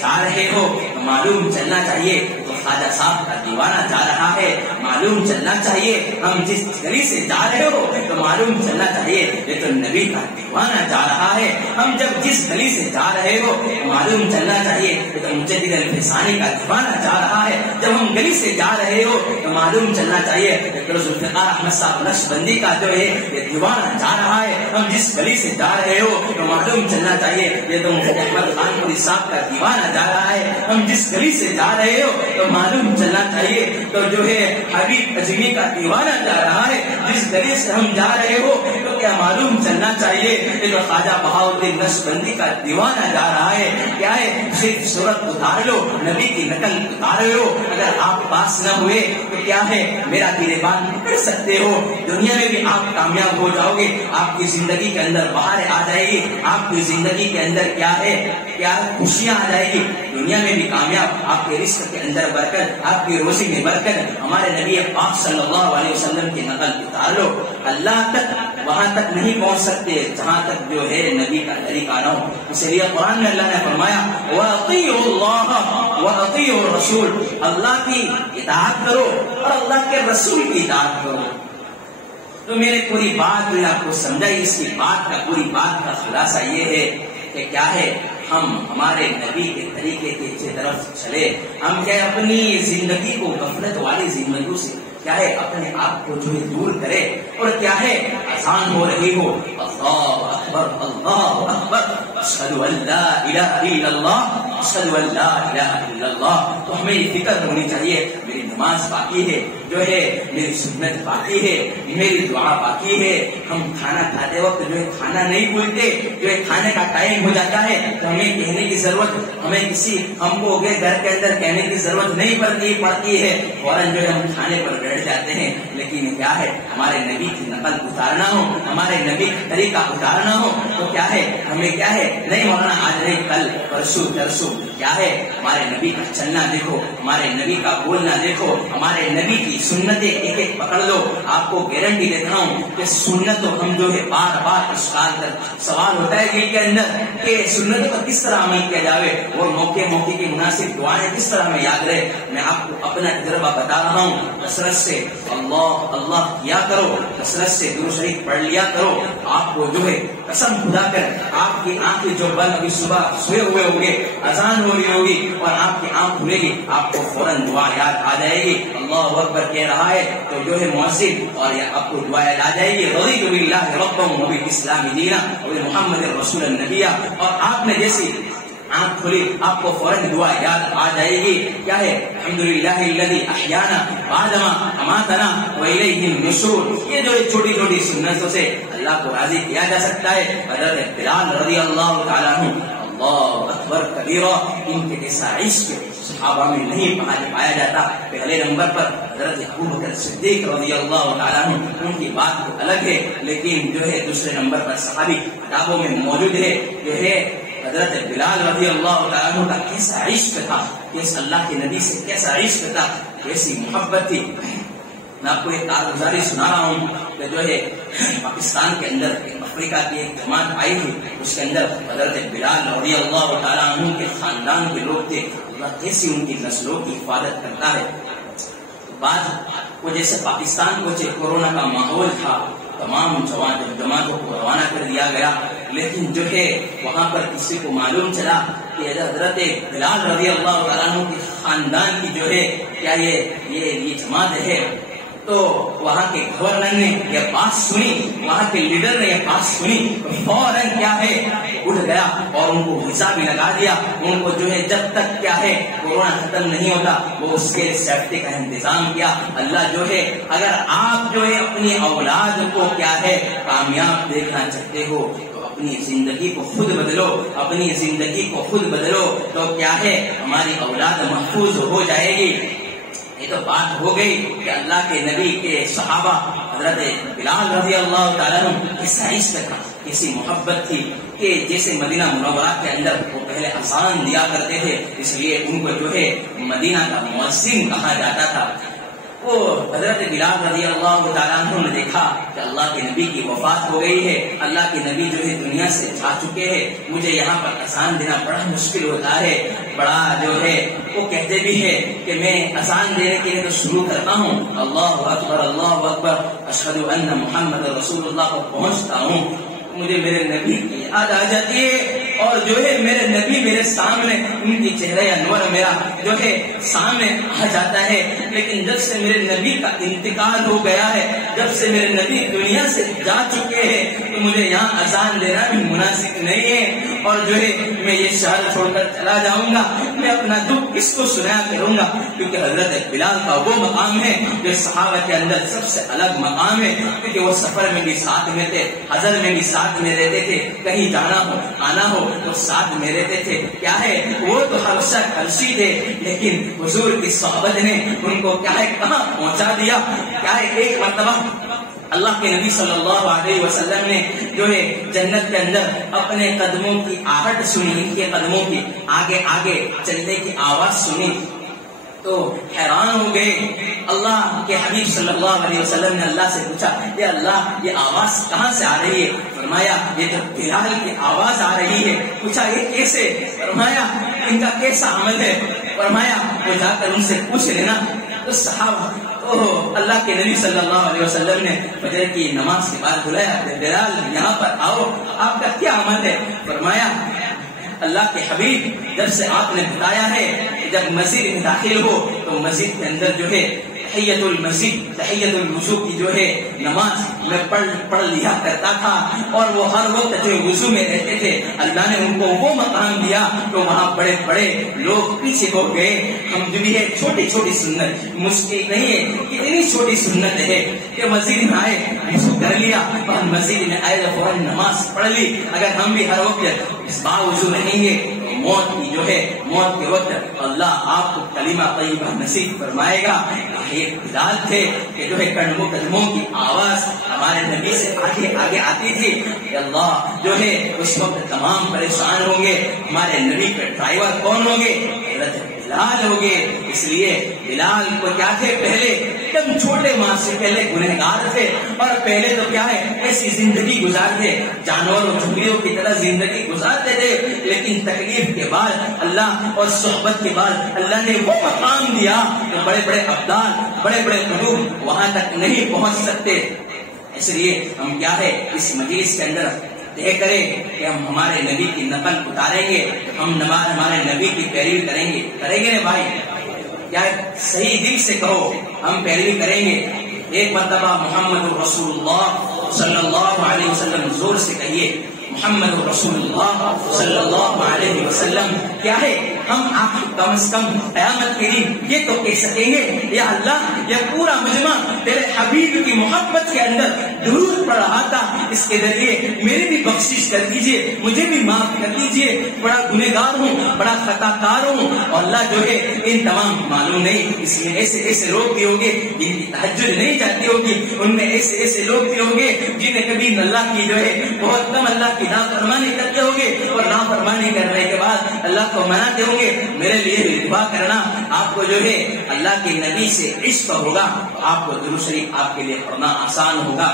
جا رہے ہو تو معلوم چلنا چاہیے تو خواجہ صاحب کا دیوانہ جا رہا ہے, معلوم چلنا چاہیے ہم جس گلی سے جا رہے ہو تو معلوم چلنا چاہیے یہ تو نبی کا دیوانہ جا رہا ہے. ہم جب جس گلی سے جا رہے ہو تو معلوم چلنا چاہیے یہ تو مجدد الفسانی کا دیوانہ جا رہا ہے. جب ہم گلی سے جا رہے ہو تو معلوم چلنا چاہیے ذوالفقار احمد صاحب نقشبندی کا جو ہے یہ دیوانہ جا رہا ہے. ہم جس گلی سے جا رہے ہو تو معلوم چلنا چاہیے یہ تو مفتی احمد خان پوری صاحب کا دیوانہ جا رہا ہے. ہم جس گلی سے جا رہے ہو تو معلوم چلنا چاہیے تو جو ہے حبیب اجمی کا دیوانہ جا رہا ہے. جس گلی سے ہم جا رہے ہو تو کیا معلوم چلنا چاہیے کہ جو خواجہ بہاؤالدین نقشبندی کا دیوانہ جا رہا ہے. کیا ہے, صرف صورت اتار لو, نبی کی نقل اتار لو. اگر آپ پاس نہ ہوئے تو کیا ہے میرا گریبان پکڑ سکتے ہو, دنیا میں بھی آپ کامیاب ہو جاؤ گے. آپ کی زندگی کے اندر باہر آ جائے گی, آپ کی زندگی کے اندر کیا ہے کیا خوشیاں آ جائے گی, دنیا میں بھی کامیاب, آپ کے رزق کے اندر برکت, آپ کی روزی میں برکت. ہمارے نبی پاک صلی اللہ علیہ وسلم کی نقل اتار لو. اللہ تک وہاں تک نہیں پہنچ سکتے جہاں تک جو ہے نبی کا طریقہ نہ ہو. اس لیے قرآن میں اللہ نے فرمایا وَأَطِيعُوا اللَّهَ وَأَطِيعُوا الرَّسُولَ, اللہ کی اطاعت کرو اور اللہ کے رسول کی اطاعت کرو. تو میرے پوری بات میں آپ کو سمجھائی, اس کی بات کا پوری بات کا خلاصہ یہ ہے کہ کیا ہے ہم ہمارے نبی کے طریقے کی طرف چلے. ہم کیا اپنی زندگی کو غفلت والی زندگیوں سے کیا ہے اپنے آپ کو جو ہے دور کرے, اور کیا ہے آسان ہو رہی ہو اللہ اکبر اللہ اکبر اشہد ان لا الہ الا اللہ اشہد ان لا الہ الا اللہ. تو ہمیں یہ فکر ہونی چاہیے میری نماز باقی ہے, جو ہے میری سنت باقی ہے, میری دعا باقی ہے. ہم کھانا کھاتے وقت جو ہے کھانا نہیں بھولتے, جو ہے کھانے کا ٹائم ہو جاتا ہے تو ہمیں کہنے کی ضرورت, ہمیں کسی ہم کو گھر کے اندر کہنے کی ضرورت نہیں پڑتی ہے, فوراً جو ہے ہم کھانے پر بیٹھ جاتے ہیں. لیکن کیا ہے ہمارے نبی کی نقل اتارنا ہو, ہمارے نبی کا طریقہ اتارنا ہو تو کیا ہے ہمیں کیا ہے نہیں مولانا آج نہیں کل پرسوں ترسوں, کیا ہے ہمارے نبی کا چلنا دیکھو, ہمارے نبی کا بولنا دیکھو, ہمارے نبی کی سنتیں ایک ایک پکڑ لو. آپ کو گارنٹی دیتا ہوں کہ سنت تو ہم جو ہے بار بار اشکال کر سوال ہوتا ہے دل کے اندر کہ سنت پر کس طرح عمل کیا جائے, اور موقع کی مناسب دعائیں کس طرح میں یاد رہے. میں آپ کو اپنا تجربہ بتا رہا ہوں کثرت سے. اللہ اللہ کیا کرو، کثرت سے درود شریف پڑھ لیا کرو، آپ کو جو ہے قسم خدا کر آپ کی آنکھیں جو بند ابھی صبح سوئے ہوئے ہوں گے، اذان ہو رہی ہوگی اور آپ کی آنکھ کھلے گی، آپ کو فوراً دعا یاد آ جائے گی، اللہ اکبر کہہ رہا ہے تو جو ہے مؤذن اور آپ کو دعا یاد آ جائے گی، رضیت باللہ ربا وبالاسلام دینا وبمحمد رسول النبی، اور آپ نے جیسی آنکھ کھلی آپ کو فوراً دعا یاد آ جائے گی، کیا ہے الحمدللہ الذی احیانا بعدما اماتنا والیہ النشور۔ یہ جو چھوٹی چھوٹی سنتوں سے اللہ کو راضی کیا جا سکتا ہے۔ حضرت بلال رضی اللہ تعالیٰ عنہ اللہ اکبر کبیرہ، ان کے جیسا عشق صحابہ میں نہیں پایا جاتا۔ پہلے نمبر پر حضرت ابوبکر صدیق رضی اللہ تعالیٰ عنہ، ان کی بات تو الگ ہے، لیکن جو ہے دوسرے نمبر پر صحابی کتابوں میں موجود ہے، جو ہے حضرت بلال رضی اللہ تعالیٰ عنہ کا کیسا عشق تھا، کیسا اللہ کے نبی سے کیسا عشق تھا، کیسی محبت تھی۔ میں آپ کو ایک کارگزاری سنا رہا ہوں کہ جو ہے پاکستان کے اندر افریقہ کی ایک جماعت آئی تھی، اس کے اندر حضرت بلال رضی اللہ تعالیٰ عنہ کے خاندان کے لوگ تھے، اللہ کیسی ان کی نسلوں کی حفاظت کرتا ہے۔ بعد وہ جیسے پاکستان کو کورونا کا ماحول تھا، تمام جماعتوں کو روانہ کر دیا گیا، لیکن جو ہے وہاں پر کسی کو معلوم چلا کہ حضرت بلال رضی اللہ تعالیٰ عنہ کے خاندان کی جو ہے کیا یہ جماعت ہے، تو وہاں کے گورنر نے یہ بات سنی، وہاں کے لیڈر نے یہ بات سنی، فوراً کیا ہے اٹھ گیا اور ان کو ویزا بھی لگا دیا، ان کو جو ہے جب تک کیا ہے کورونا ختم نہیں ہوتا وہ اس کے سیفٹی کا انتظام کیا۔ اللہ جو ہے اگر آپ جو ہے اپنی اولاد کو کیا ہے کامیاب دیکھنا چاہتے ہو تو اپنی زندگی کو خود بدلو، اپنی زندگی کو خود بدلو، تو کیا ہے ہماری اولاد محفوظ ہو جائے گی۔ یہ تو بات ہو گئی کہ اللہ کے نبی کے صحابہ حضرت بلال رضی اللہ تعالیٰ عنہ کیسا عشق تھا، کیسی محبت تھی کہ جیسے مدینہ منورہ کے اندر وہ پہلے اذان دیا کرتے تھے، اس لیے ان کو جو ہے مدینہ کا مؤذن کہا جاتا تھا۔ وہ حضرت بلال رضی اللہ تعالیٰ عنہ نے دیکھا کہ اللہ کے نبی کی وفات ہو گئی ہے، اللہ کے نبی جو ہے دنیا سے جا چکے ہیں، مجھے یہاں پر اذان دینا بڑا مشکل ہوتا ہے، بڑا جو ہے وہ کہتے بھی ہے کہ میں اذان دینے کے لیے تو شروع کرتا ہوں اللہ اکبر اشہد ان محمد رسول اللہ کو پہنچتا ہوں، مجھے میرے نبی کی یاد آ جاتی ہے، اور جو ہے میرے نبی میرے سامنے، ان کی چہرہ انور میرا جو ہے سامنے آ جاتا ہے، لیکن جب سے میرے نبی کا انتقال ہو گیا ہے، جب سے میرے نبی دنیا سے جا چکے ہیں، تو مجھے یہاں اذان دینا بھی مناسب نہیں ہے، اور جو ہے میں یہ شہر چھوڑ کر چلا جاؤں گا، میں اپنا دکھ کس کو سنایا کروں گا، کیونکہ حضرت بلال کا وہ مقام ہے جو صحابہ کے اندر سب سے الگ مقام ہے، کیونکہ وہ سفر میں بھی ساتھ میں تھے، حضر میں بھی ساتھ میں رہتے تھے، کہیں جانا ہو آنا ہو تو ساتھ میں رہتے تھے، کیا ہے وہ تو حبشی تھے، لیکن حضور کی صحبت نے ان کو کیا ہے کہاں پہنچا دیا، کیا ہے ایک مرتبہ اللہ کے نبی صلی اللہ علیہ وسلم نے جو ہے جنت کے اندر اپنے قدموں کی آہٹ سنی، ان کے قدموں کی آگے آگے چلنے کی آواز سنی تو حیران ہو گئے۔ اللہ کے حبیب صلی اللہ علیہ وسلم نے اللہ سے پوچھا، اے اللہ یہ آواز کہاں سے آ رہی ہے؟ فرمایا یہ تو بلال کی آواز آ رہی ہے۔ پوچھا یہ کیسے؟ فرمایا ان کا کیسا عمل ہے؟ فرمایا وہ جا کر ان سے پوچھ لینا۔ تو صحابہ اللہ کے نبی صلی اللہ علیہ وسلم نے فجر کی نماز کے بعد بلایا، بلال یہاں پر آؤ، آپ کا کیا عمل ہے؟ فرمایا اللہ کے حبیب جب سے آپ نے بتایا ہے کہ جب مسجد میں داخل ہو تو مسجد کے اندر جو ہے تحیت المسجد تحیت الوضو کی جو ہے نماز میں پڑھ لیا کرتا تھا، اور وہ ہر وقت جو وضو میں رہتے تھے، اللہ نے ان کو وہ مقام دیا تو وہاں بڑے بڑے لوگ پیچھے ہو گئے۔ ہم جو بھی ہے چھوٹی چھوٹی سنت مشکل نہیں ہے، اتنی چھوٹی سنت ہے کہ مسجد میں آئے وضو کر لیا اور مسجد میں آئے تو فوراً نماز پڑھ لی۔ اگر ہم بھی ہر وقت اس بار وضو رہیں گے موت کی جو ہے موت کے وقت اللہ آپ کو کلمہ طیبہ نصیب فرمائے گا۔ یہ بلال تھے کہ جو ہے قدموں کی آواز ہمارے نبی سے آگے آگے آتی تھی کہ اللہ جو ہے اس وقت تمام پریشان ہوں گے، ہمارے نبی کے ڈرائیور کون ہوں گے؟ حضرت بلال ہو گئے. اس لیے بلال کو کیا تھے, پہلے ایک دم چھوٹے ماں سے پہلے گنہگار تھے, اور پہلے تو کیا ہے ایسی زندگی گزارتے, جانوروں جھگڑیوں کی طرح زندگی گزارتے تھے. لیکن تکلیف کے بعد اللہ اور صحبت کے بعد اللہ نے وہ مقام دیا کہ بڑے بڑے ابدال, بڑے بڑے قلوب وہاں تک نہیں پہنچ سکتے. اس لیے ہم کیا ہے اس مجلس کے اندر طے کریں کہ ہم ہمارے نبی کی نقل اتاریں گے, ہم ہمارے نبی کی پیروی کریں گے نا بھائی. کیا صحیح دل سے کہو ہم پیروی کریں گے. ایک مرتبہ محمد رسول اللہ صلی اللہ علیہ وسلم زور سے کہیے, محمد رسول اللہ صلی اللہ علیہ وسلم. کیا ہے ہم آپ کم از کم قیامت کے دن یہ تو کہہ سکیں گے, یا اللہ یہ پورا مجمع تیرے حبیب کی محبت کے اندر درود پڑھ رہا تھا, اس کے ذریعے میری بھی بخشش کر دیجئے, مجھے بھی معاف کر دیجئے, بڑا گنہگار ہوں, بڑا خطا کار ہوں. اور اللہ جو ہے ان تمام معلوم نہیں, اس میں ایسے ایسے لوگ بھی ہوں گے جن کی تہجد نہیں جاتی ہوگی, ان میں ایسے ایسے لوگ بھی ہوں گے جنہیں کبھی اللہ کی جو ہے بہت کم اللہ کی نافرمانی کرتے ہوں گے, اور نافرمانی کرنے کے بعد اللہ کو مناتے ہوں گے. میرے لیے دعا کرنا, آپ کو جو ہے اللہ کے نبی سے عشق ہوگا, آپ کو درود شریف آپ کے لیے پڑھنا آسان ہوگا.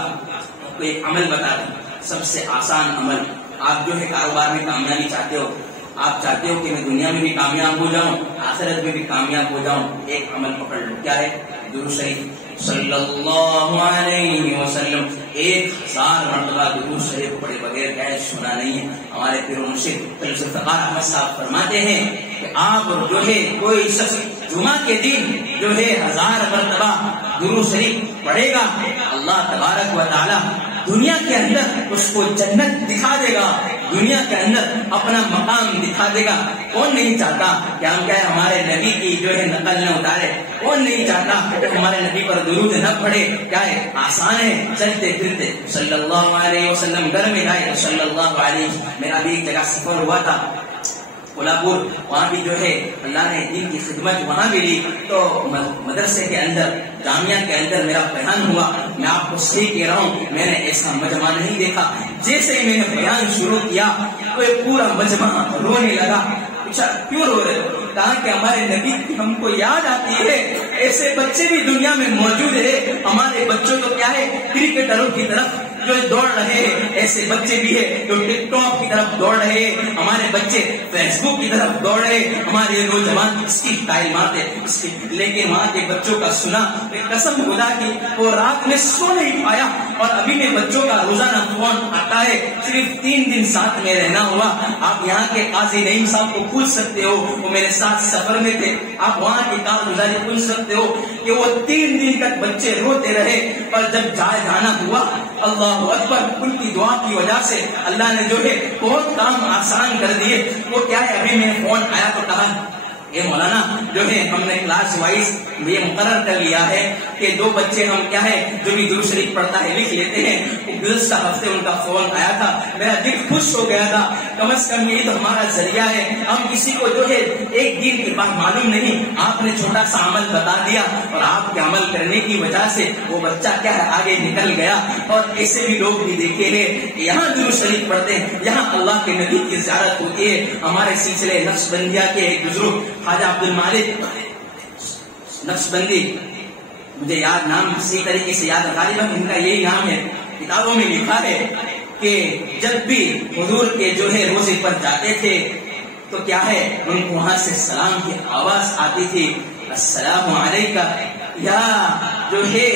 آپ کو ایک عمل بتا دوں, سب سے آسان عمل. آپ جو ہے کاروبار میں کامیابی چاہتے ہو, آپ چاہتے ہو کہ میں دنیا میں بھی کامیاب ہو جاؤں, آخرت میں بھی کامیاب ہو جاؤں, ایک عمل پکڑ لو. کیا ہے؟ درود شریف صلی اللہ علیہ وسلم 1000 مرتبہ درود شریف پڑھے بغیر کیا سنا نہیں ہے. ہمارے پیر و مرشد ذوالفقار احمد صاحب فرماتے ہیں کہ آپ جو ہے کوئی شخص جمعہ کے دن جو ہے 1000 مرتبہ درود شریف پڑھے گا, اللہ تبارک و تعالی دنیا کے اندر اس کو جنت دکھا دے گا, دنیا کے اندر اپنا مقام دکھا دے گا. کون نہیں چاہتا کہ ہم کیا ہے ہمارے نبی کی جو ہے نقل نہ اتارے, کون نہیں چاہتا کہ ہمارے نبی پر درود نہ پڑھے. کیا ہے آسان ہے, چلتے پھرتے صلی اللہ علیہ وسلم گھر میں گئے صلی اللہ علیہ وسلم. میرا بھی ایک جگہ سفر ہوا تھا کولہاپور, وہاں بھی جو ہے اللہ نے دین کی خدمت وہاں بھی لی, تو مدرسے کے اندر جامعہ کے اندر میرا بیان ہوا. میں آپ کو صحیح کہہ رہا ہوں, میں نے ایسا مجمع نہیں دیکھا. جیسے ہی میں نے بیان شروع کیا تو یہ پورا مجمع رونے لگا. پوچھا کیوں رو رہے ہو؟ کہا کہ ہمارے نبی کی ہم کو یاد آتی ہے. ایسے بچے بھی دنیا میں موجود ہے, ہمارے بچوں کو کیا ہے کرکٹروں کی طرف جو دوڑ رہے ہیں, ایسے بچے بھی ہیں جو ٹک ٹاک کی طرف دوڑ رہے ہیں, ہمارے بچے فیس بک کی طرف دوڑ رہے ہیں, ہمارے نوجوان اس کی ٹائل مارتے. لیکن وہاں کے بچوں کا سنا, قسم خدا کی وہ رات میں سو نہیں پایا, اور ابھی میں بچوں کا روزانہ فون آتا ہے. صرف 3 دن ساتھ میں رہنا ہوا. آپ یہاں کے قاضی نعیم صاحب کو پوچھ سکتے ہو, وہ میرے ساتھ سفر میں تھے, آپ وہاں کی کارگزاری پوچھ سکتے ہو کہ وہ 3 دن تک بچے روتے رہے, پر جب جانا ہوا اللہ اکبر, ان کی دعا کی وجہ سے اللہ نے جو ہے بہت کام آسان کر دیے. وہ کیا ہے ابھی میں فون آیا تو کہا اے مولانا جو ہے ہم نے کلاس وائز یہ مقرر کر لیا ہے کہ 2 بچے ہم کیا ہے جو بھی درود شریف پڑھتا ہے لکھ لیتے ہیں. گزشتہ ہفتے ان کا فون آیا تھا, میرا دل خوش ہو گیا تھا. کم از کم یہ تو ہمارا ذریعہ ہے, ہم کسی کو جو ہے ایک دن کے بعد معلوم نہیں, آپ نے چھوٹا سا عمل بتا دیا, اور آپ کے عمل کرنے کی وجہ سے وہ بچہ کیا ہے آگے نکل گیا. اور ایسے بھی لوگ بھی دیکھے ہیں یہاں درود شریف پڑھتے ہیں, یہاں اللہ کے نبی کی زیارت ہوتی ہے. ہمارے سلسلے نقشبندیہ کے ایک بزرگ خواجہ عبد المالک نقشبندی, مجھے یاد نام صحیح طریقے سے یاد غالباً ان کا یہی نام ہے, کتابوں میں لکھا ہے کہ جب بھی حضور کے جو ہے روزے پر جاتے تھے تو کیا ہے ان کو وہاں سے سلام کی آواز آتی تھی, السلام علیکہ یا جو ہے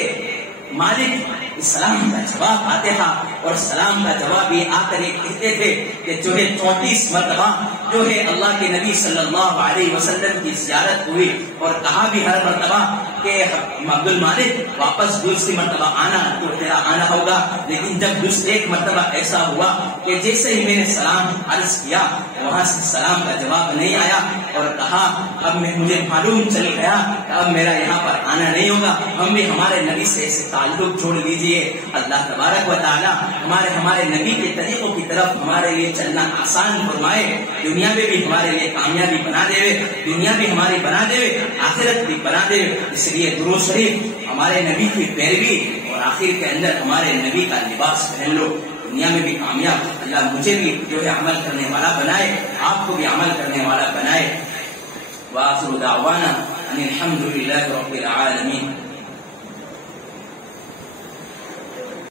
مالک. سلام کا جواب آتے تھا, اور سلام کا جواب یہ آ کر یہ کہتے تھے کہ جو ہے 34 مرتبہ جو ہے اللہ کے نبی صلی اللہ علیہ وسلم کی زیارت ہوئی, اور کہا بھی ہر مرتبہ کہ عبد المالک واپس دوسری مرتبہ آنا تو تیرا آنا ہوگا. لیکن جب دوسری ایک مرتبہ ایسا ہوا کہ جیسے ہی میں نے سلام عرض کیا وہاں سے سلام کا جواب نہیں آیا, اور کہا اب مجھے معلوم چل گیا کہ اب میرا یہاں پر آنا نہیں ہوگا. ہم بھی ہمارے نبی سے ایسے تعلق چھوڑ دیجیے. اللہ تبارک و تعالی ہمارے نبی کے طریقوں کی طرف ہمارے لیے چلنا آسان فرمائے, دنیا میں بھی ہمارے لیے کامیابی بنا دے, دنیا بھی ہماری بنا دے, آخرت بھی بنا دے. اس لیے درود شریف ہمارے نبی کی پیروی, اور آخر کے اندر ہمارے نبی کا لباس پہن لو, دنیا میں بھی کامیاب. اللہ مجھے بھی جو ہے عمل کرنے والا بنائے, آپ کو بھی عمل کرنے والا بنائے. وآخر دعوانا ان الحمد لله رب العالمين.